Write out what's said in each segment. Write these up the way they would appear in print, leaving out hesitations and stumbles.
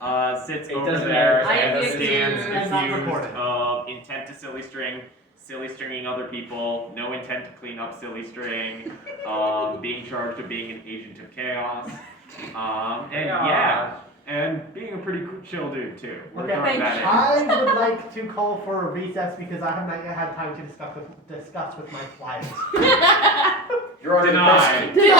sits It over doesn't there matter. and I am the stands accused. I'm not accused recording. of intent to silly stringing other people, no intent to clean up silly string, being charged of being an agent of chaos, and being a pretty chill dude too. We're Okay, throwing that in. I would like to call for a recess because I have not yet had time to discuss with my client. You're already Denied. prosecuted.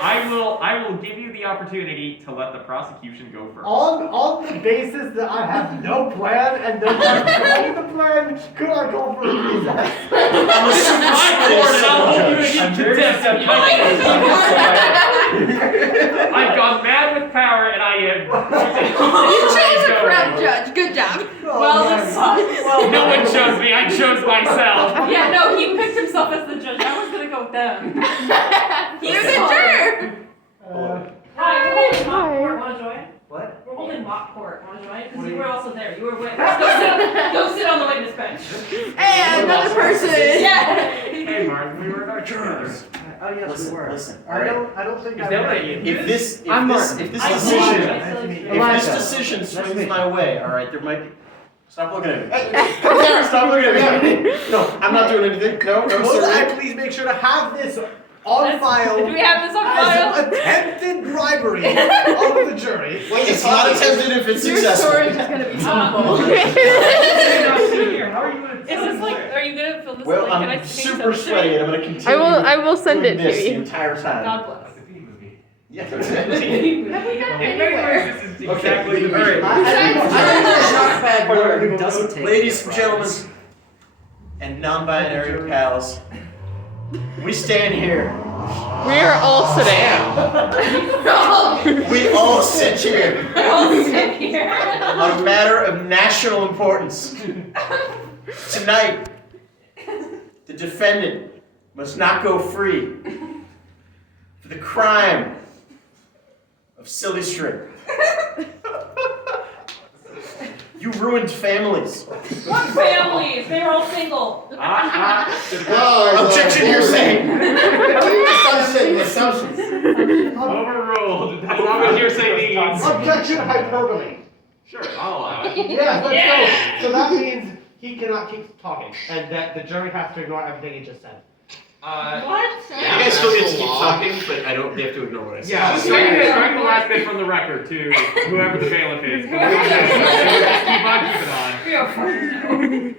I will give you the opportunity to let the prosecution go first. On the basis that I have no plan and don't have the plan, could I call for a recess? I'm a super My court, and I'll hold you I'm in very contempt. skeptical. I've gone mad with power, and I am. You chose a corrupt judge. Good job. Well, this sucks. No one chose me. I chose myself. Yeah, no, he picked himself as the judge. I was gonna go with them. You're the juror. Hi, we're holding mock court. Wanna join? What? We're holding mock court. Wanna join? What Because do you you- were also there. You were witness. Go sit on the witness bench. And another person. Yeah. Hey, Martin, we were about jurors. Oh yes, Listen, we were. listen, I alright. don't think Is I that read what you it. did? If this I'm Martin. decision, I Elijah. if Elijah. this decision Nice to swings meet my you. way, all right, there might be. Stop looking at me. Hey, come here! Stop looking at me. No, I'm not doing anything. No, Will sir. I please make sure to have this on file Do we have this on file? as attempted bribery of the jury? It's not attempted if it's Your successful. storage is gonna be tumble. Is this like, are you gonna fill this Well, like, can I I'm change super something? sweaty and I'm gonna continue I will send doing it this to the you. entire time. God bless. Yeah. Have we gotten anywhere? This is Okay, exactly the alright. Ladies and gentlemen, and non-binary pals, we stand here. We are all sitting. We all sit here We're all sitting here. on a matter of national importance. Tonight, the defendant must not go free for the crime of silly string. You ruined families. What families? They were all single. Objection, hearsay. Assumptions. Overruled. That's not what hearsay means. Objection hyperbole. Sure, I'll allow it. Yeah, let's Yeah. go. So that means he cannot keep talking, and that the jury has to ignore everything he just said. What? You guys still get to keep talking, but I don't. They have to ignore what I say. Yeah, strike the last bit from the record to whoever the bailiff is. But just keep on keeping on. We are fine.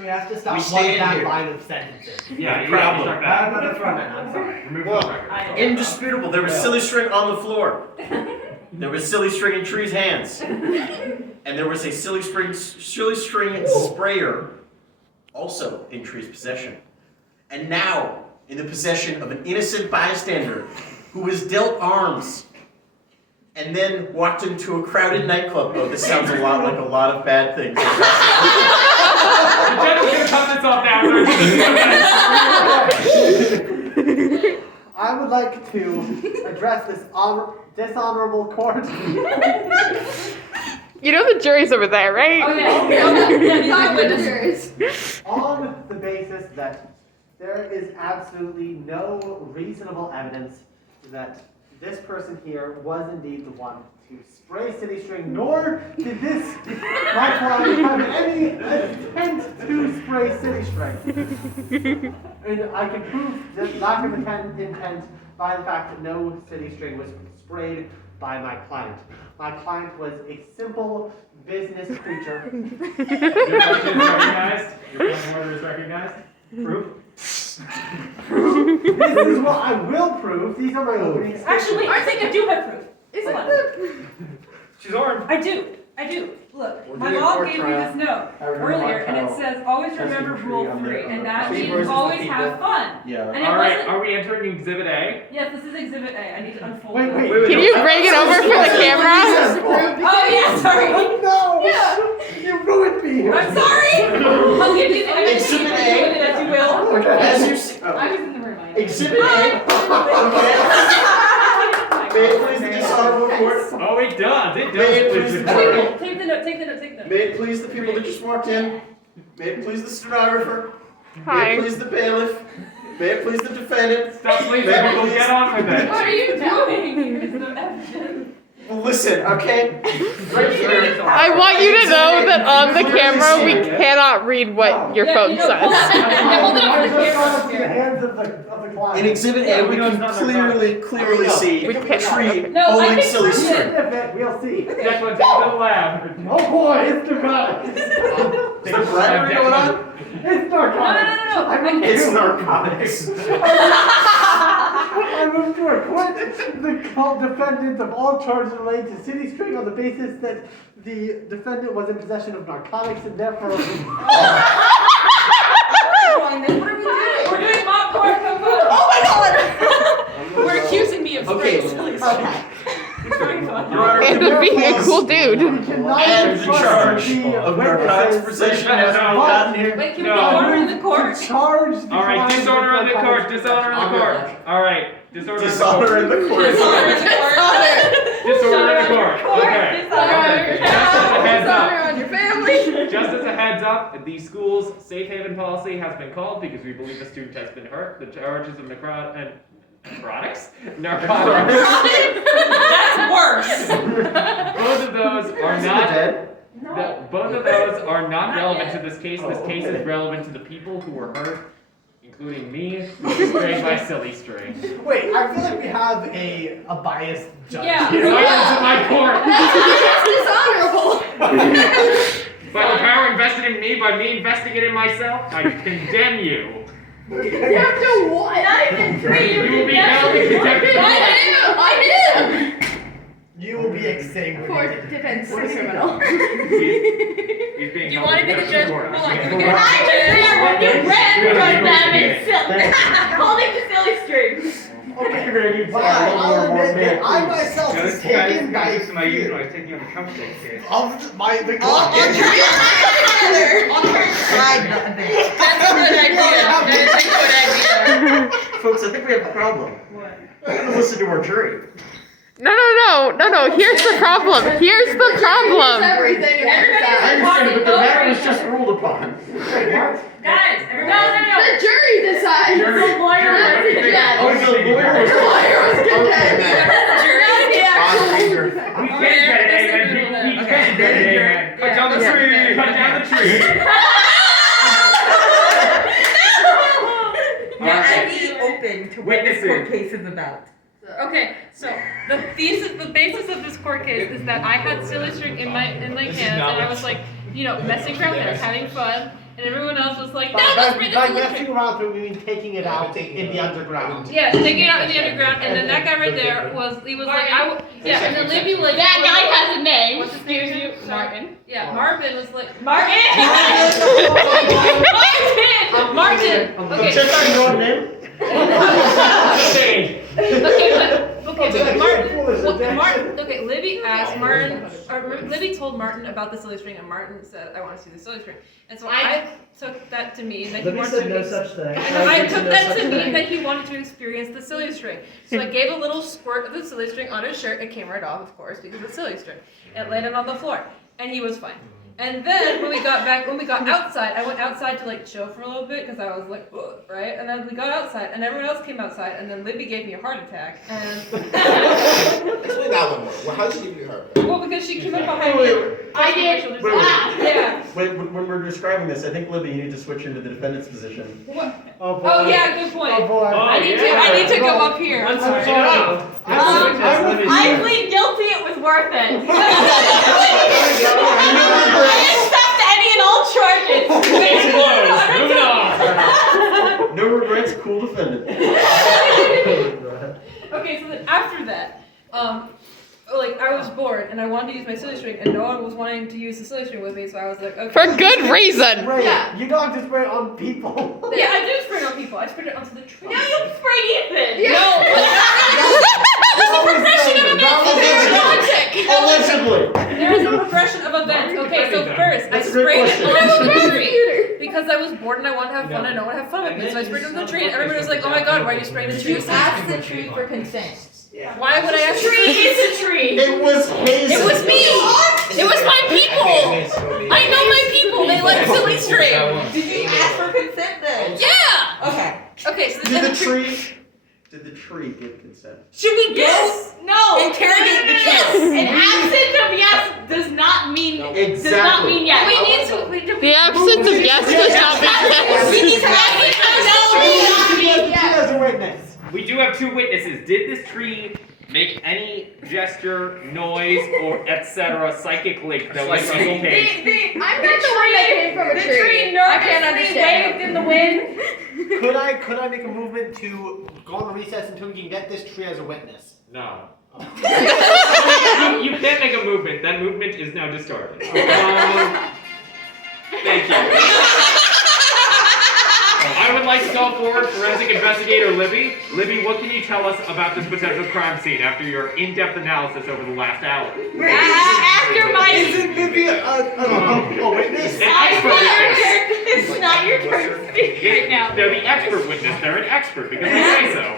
We have to stop We one stand bad here. line of sentences. Yeah, you Problem. got that. That's right, I'm sorry. Remove Well, the record. I don't Indisputable. There was silly string on the floor. There was silly string in Tree's hands, and there was a silly string sprayer also in Tree's possession. And now, in the possession of an innocent bystander who was dealt arms and then walked into a crowded nightclub. Oh, this sounds a lot like a lot of bad things. The judge is gonna cut this off now. I would like to address this dishonorable court. You know the jury's over there, right? Oh yeah. Yeah, Five these are witnesses. witnesses. On the basis that there is absolutely no reasonable evidence that this person here was indeed the one to spray City String, nor did my client have any intent to spray City String. And I can prove the lack of intent by the fact that no City String was sprayed by my client. My client was a simple business creature. Your question is recognized. Your point of order is recognized. Proof. This is what I will prove. These are my opening statements. Actually, I think I do have proof. Is Hold it on. the... She's armed. I do. Look, We're my doing mom court gave me trial. this note I remember earlier, and it Mark says, always Testing remember tree rule on the- 3, on and the that tree means versus the always people. have fun. Yeah. And it All right, wasn't. are we entering Exhibit A? Yes, this is Exhibit A. I need to unfold Wait, it. wait. Can you bring it over for the camera? Oh yeah, sorry. Oh no! Yeah. You ruined me! I'm sorry. I'll give you the Exhibit A. as you will. As you see, I was in the room. I know. Exhibit A. Okay. May it please the dishonorable court. Oh, it does. It May it does. please the It's court. Take the note. Take the note. May it please the people that just walked in. May it please the stenographer. May Hi. it please the bailiff. May it please the defendant. Stop pleasing May it people. please- Get on with it. What are you doing? Here's the Listen, okay? Right here. I want you to know that on the camera we cannot read what your phone says. Hold it up I for the just got camera. up to the hands of the class. In Exhibit A, we can clearly see We a can't. tree No, I holding think silly that's string. We'll see. Declan, take it to the lab. Oh boy, it's narcotics. Is there bribery going on? It's narcotics. No. I'm It's narcotics. I move to acquit the defendant of all charges related to City String on the basis that the defendant was in possession of narcotics and therefore. What are we doing? We're doing mock court. Oh my god! We're accusing me of Okay. spraying silly string. It's very fun. Your Honor, And of being a cool dude. Cannot and the trust charge the of narcotics witnesses possession has been gotten here. Wait, can we No. get order in the court? to charge the All right, client disorder with in the court. narcotics. Dishonor in the court. All right, disorder in the Dishonor court. in the court. Dishonor in the court. Disorder in the court. Okay. Dishonor. Just as a heads up. Dishonor on your family. Just as a heads up, the school's safe haven policy has been called because we believe a student has been hurt. The charges of narcotics? Narcotics. That's worse. Both of those are Is he not. dead? Both of those are not Not relevant yet. to this case. Oh, This case okay. is relevant to the people who were hurt, including me, who was sprayed by silly string. Wait, I feel like we have a biased judge. Yeah. here. Silence in my court. That's dishonorable. By the power invested in me, by me investing it in myself, I condemn you. You have to what? Not even free. You will be held in contempt of court. I You will be extinguished. For defense of a criminal. He's being You held want to in be the contempt judge? of court. Hold on, He's can we being get held- I just there when you ran from them and holding the silly string. Okay. You're gonna need Wow, to add a I'll little more admit that I man. myself Yeah, was this guy taken by is my usual. I fear was taking on the chopstick here. of my the I'll turn you together. I'll turn That's a good idea. That is a good idea. Folks, I think we have a problem. What? We're gonna listen to our jury. No. Here's the problem. Here's the problem. Everybody Everything. I understand, but the matter was just ruled upon. Wait, what? Guys, no. The jury decides. Jury, The lawyer jury, was what do you think? condemned. Oh, the lawyer was- The lawyer was condemned. We can't get it, Amen. We can't get it, Amen. Cut down the Yeah. tree. Cut down the tree. Now, I'd be open to what this court Witnessing. case is about. Okay, so the basis of this court case is that I had silly string in my hands, and I was like, messing around with it, having fun, and everyone else was like, no, let's bring By this silly messing string. around, we mean taking it out in the underground. Yeah, taking it out in the underground, and then that guy right there was like, and then Libby was like, That guy has a name. What's his name? Martin. Yeah, Marvin was like, Martin. Martin. Okay. Check out your own name. Okay, Libby asked Martin, or Libby told Martin about the silly string, and Martin said, I want to see the silly string. And so I took that to mean that he wanted to thing. and I took that to mean that he wanted to experience the silly string. So I gave a little squirt of the silly string on his shirt. It came right off, of course, because it's silly string. It landed on the floor, and he was fine. And then when we got outside, I went outside to like chill for a little bit because I was like, ugh, right? And then we got outside, and everyone else came outside, and then Libby gave me a heart attack, and Explain that one more. Well, how did she give you her? well, because she came up behind me. I did. Shoulders. Wait. Yeah. When we're describing this, I think, Libby, you need to switch into the defendant's position. Oh boy. Oh yeah, good point. Oh boy. I need to go up here. Let's I'm switch it up. I plead guilty. It was worth it. I accept any and all charges. Case closed. Moving on. No regrets, cool defendant. Okay, so then after that, I was bored and I wanted to use my silly string, and no one was wanting to use the silly string with me, so I was like, okay. For good reason. Spray. Yeah. You don't have to spray it on people. Yeah, I did spray it on people. I sprayed it onto the tree. No, you sprayed Ethan. No. There's a progression of events. Allegedly. There is a progression of events. Okay, so first I That's a great sprayed it question. onto the tree because I was bored and I wanted to have fun and no one had fun with me. So I sprayed it on the tree, and everybody was like, "Oh my god, why are you spraying the tree?" Ask the tree for consent. Why would I ask? Tree is a tree. It was his. It was me. It was my people. I know my people. They like silly string. Did you ask for consent then? Yeah. Okay. Okay, so Did then the tree give consent? Should we go Yes. No. interrogate the tree? Yes. And does not mean yes. We need to. The absence of yes does not mean yes. As a witness. We do have 2 witnesses. Did this tree make any gesture, noise, or etc. psychic link that was Psychic. okay? I'm not the one that came from a tree. The tree nervously waved in the wind. Could I make a movement to go on a recess until we can get this tree as a witness? No. You can't make a movement. That movement is now discarded. Thank you. I would like to call forward forensic investigator Libby. Libby, what can you tell us about this potential crime scene after your in-depth analysis over the last hour? After my. Isn't Libby a witness? An expert witness. It's not your turn to speak right now. They're the expert witness. They're an expert because they say so.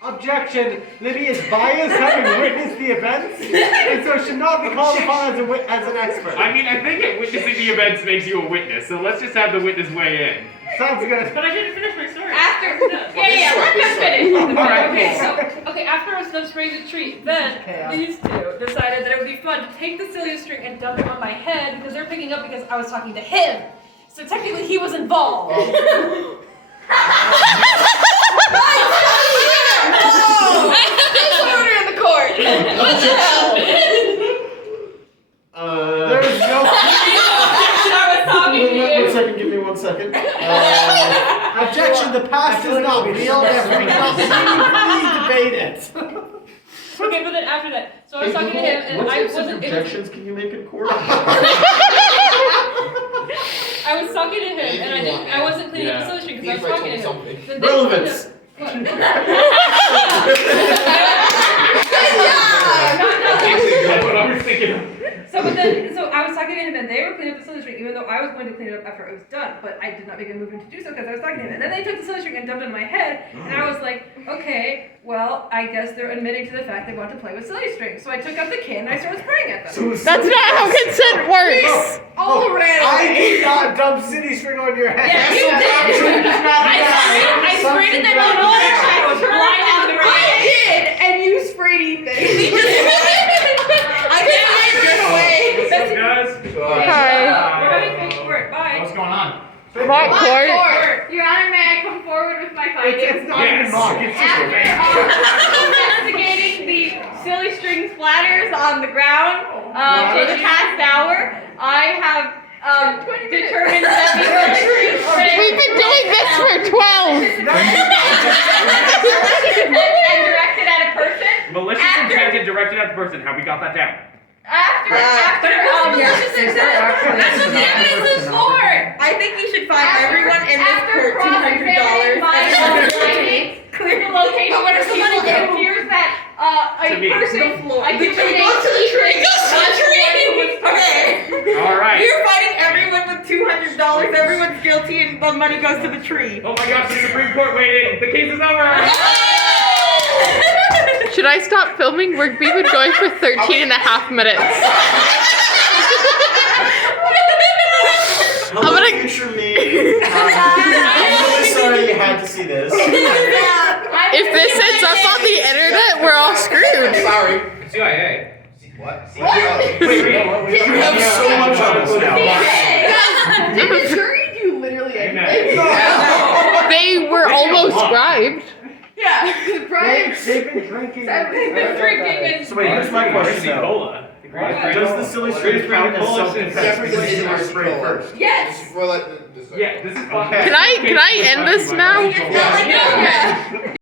Objection! Libby is biased having witnessed the events, and so should not be called upon as an expert. I mean, I think that witnessing the events makes you a witness, so let's just have the witness weigh in. Sounds good. But I didn't finish my story. Let All right, Okay, cool. so after I was done spraying the tree, then these two decided that it would be fun to take the Celia string and dump it on my head because they're picking up because I was talking to him. So technically he was involved. Disorder in the court. There's no. I was talking to One you. second, give me 1 second. Objection, the past is not real, therefore we cannot debate it. Okay, but then after that, so I was talking to him and I wasn't. objections can you make in court? I was talking to him and I wasn't cleaning up the Celia string because I was talking to him. Then they- Relevance. What? That's what I was thinking of. So I was talking to him and they were cleaning up the Celia string even though I was going to clean it up after it was done, but I did not make a movement to do so because I was talking to him. And then they took the Celia string and dumped it on my head, and I was like, okay, well, I guess they're admitting to the fact they want to play with Celia string. So I took out the can and I started spraying at them. That's not how consent works. All around. I did not dump city string on your head. Yeah, you did. I sprayed it, then I was blind in the rain. I did, and you sprayed Ethan. I just ran away. What's up, guys? We're Hi. having fake court. Bye. What's going on? Mock court. Your Honor, may I come forward with my findings? It's not even mock, it's just a Investigating the silly string splatters on the ground for the past hour, I have determined that the silly string We've been doing this for 12. and directed at a person. Malicious intent and directed at the person. How we got that down? After that's what the evidence is for. I think we should fine everyone in this court $200. Clear the location of somebody that appears that a To me. person. I The can tree goes to the tree. Goes to the tree. Okay. All right. We're fighting everyone with $200. Everyone's guilty, and the money goes to the tree. Oh my gosh, the Supreme Court waiting. The case is over. Should I stop filming? We've been going for 13 and a half minutes. Hello, gonna- future me. I'm really sorry you had to see this. If this ends up on the internet, we're all screwed. Sorry. CIA. What? Wait, you have so much on us now. Did the jury do literally anything? They were almost bribed. Yeah. Brian. They've been drinking. They've been drinking and. So wait, here's my question now. Cola. Does the silly string count as self-defense Yes, because because you were it's sprayed cola. first? Yes. For like, Yeah, this is. Okay. Can I end this now? It's not like No.